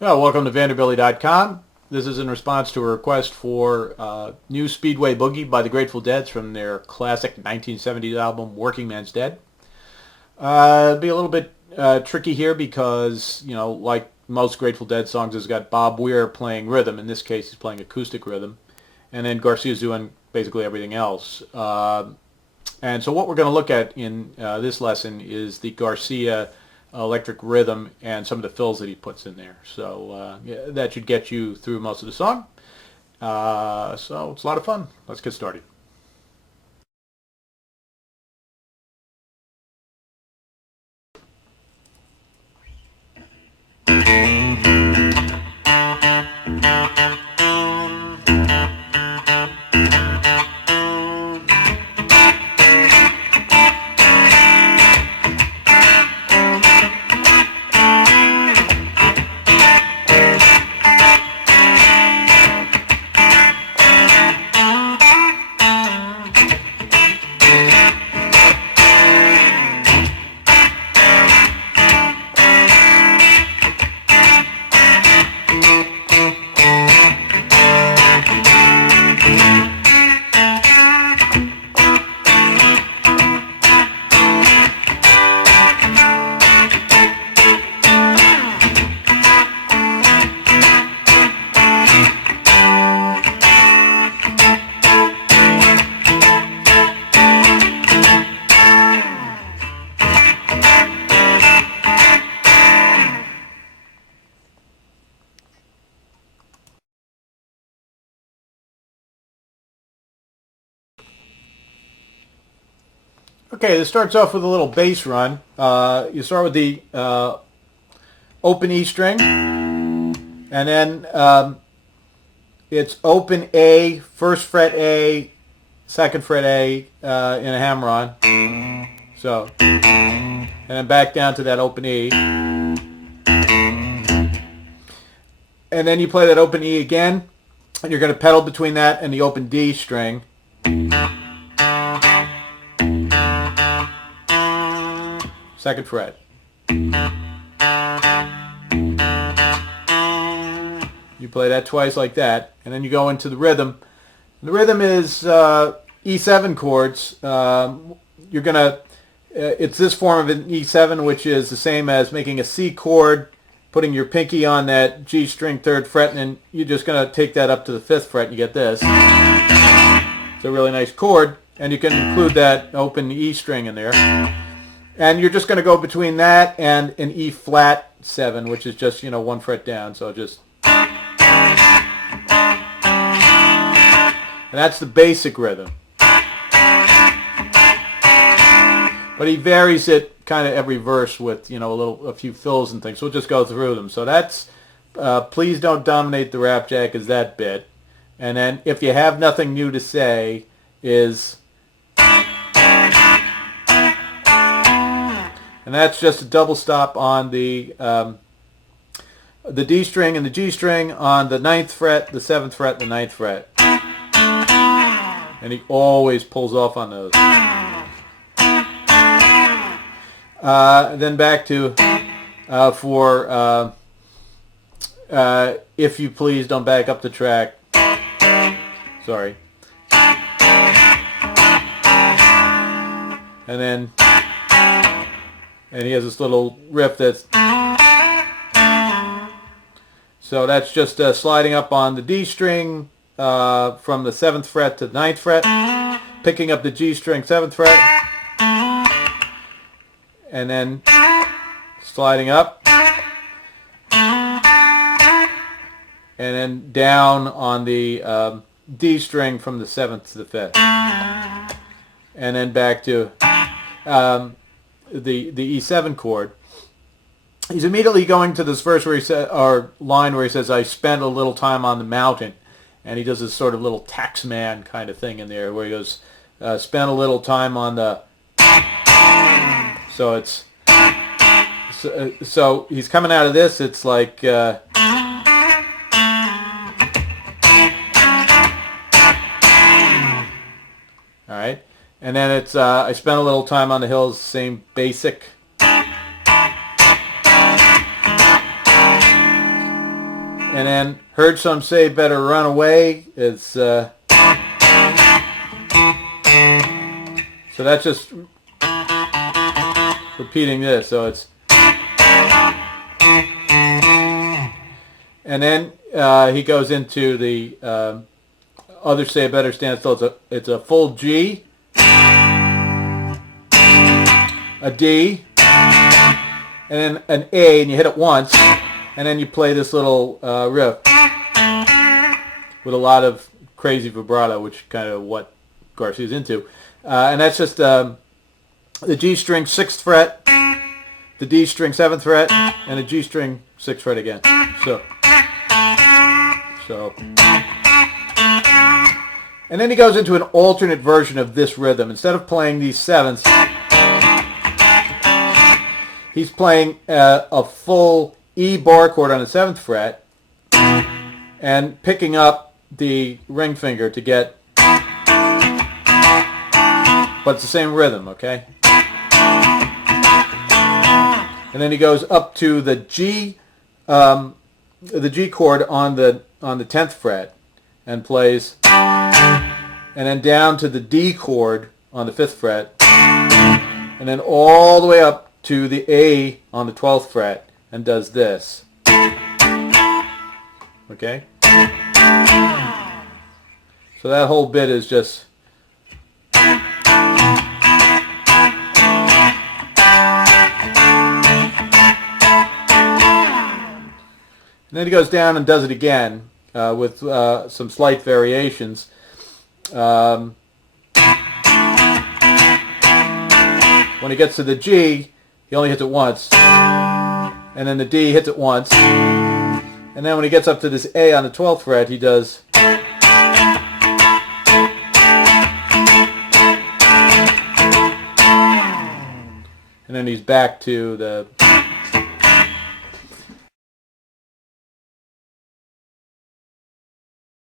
Well, welcome to vanderbilly.com. This is in response to a request for new Speedway Boogie by the Grateful Dead from their classic 1970s album, Working Man's Dead. It'll be a little bit tricky here because, you know, like most Grateful Dead songs, it's got Bob Weir playing rhythm. In this case, he's playing acoustic rhythm. And then Garcia's doing basically everything else. And so what we're going to look at in this lesson is the Garcia electric rhythm and some of the fills that he puts in there. So yeah, that should get you through most of the song. So it's a lot of fun. Let's get started. Okay, this starts off with a little bass run. You start with the open E string, and then it's open A, first fret A, second fret A in a hammer-on. So, and then back down to that open E. And then you play that open E again, and you're going to pedal between that and the open D string. Second fret. You play that twice like that, and then you go into the rhythm. The rhythm is E7 chords. You're gonna, it's this form of an E7, which is the same as making a C chord, putting your pinky on that G string third fret, and then you're just gonna take that up to the fifth fret, and you get this. It's a really nice chord, and you can include that open E string in there. And you're just going to go between that and an E flat 7, which is just, you know, one fret down. So just... And that's the basic rhythm. But he varies it kind of every verse with, you know, a few fills and things. So we'll just go through them. So that's Please Don't Dominate the Rap Jack is that bit. And then If You Have Nothing New to Say is... And that's just a double stop on the D string and the G string on the 9th fret, the 7th fret, the 9th fret. And he always pulls off on those. Then back to for If You Please Don't Back Up the Track. Sorry. And then... And he has this little riff that's... So that's just sliding up on the D string from the 7th fret to the 9th fret, picking up the G string 7th fret, and then sliding up, and then down on the D string from the 7th to the 5th, and then back to... the E7 chord. He's immediately going to this verse where he said, or line where he says, I spent a little time on the mountain. And he does this sort of little taxman kind of thing in there where he goes, spent a little time on the... So it's... So he's coming out of this, it's like... Alright? And then it's, I spent a little time on the hills, same basic. And then heard some say better run away. It's so that's just repeating this. So it's, and then he goes into the other say better standstill. It's a full G, a D, and then an A, and you hit it once, and then you play this little riff with a lot of crazy vibrato, which kind of what Garcia's into. And that's just the G string 6th fret, the D string 7th fret, and the G string 6th fret again. So, and then he goes into an alternate version of this rhythm. Instead of playing these sevenths, he's playing a full E bar chord on the 7th fret and picking up the ring finger to get, but it's the same rhythm, okay? And then he goes up to the G chord on the 10th fret and plays, and then down to the D chord on the 5th fret, and then all the way up to the A on the 12th fret and does this. Okay? So that whole bit is just and then he goes down and does it again with some slight variations. When he gets to the G, he only hits it once. And then the D hits it once. And then when he gets up to this A on the 12th fret, he does. And then he's back to the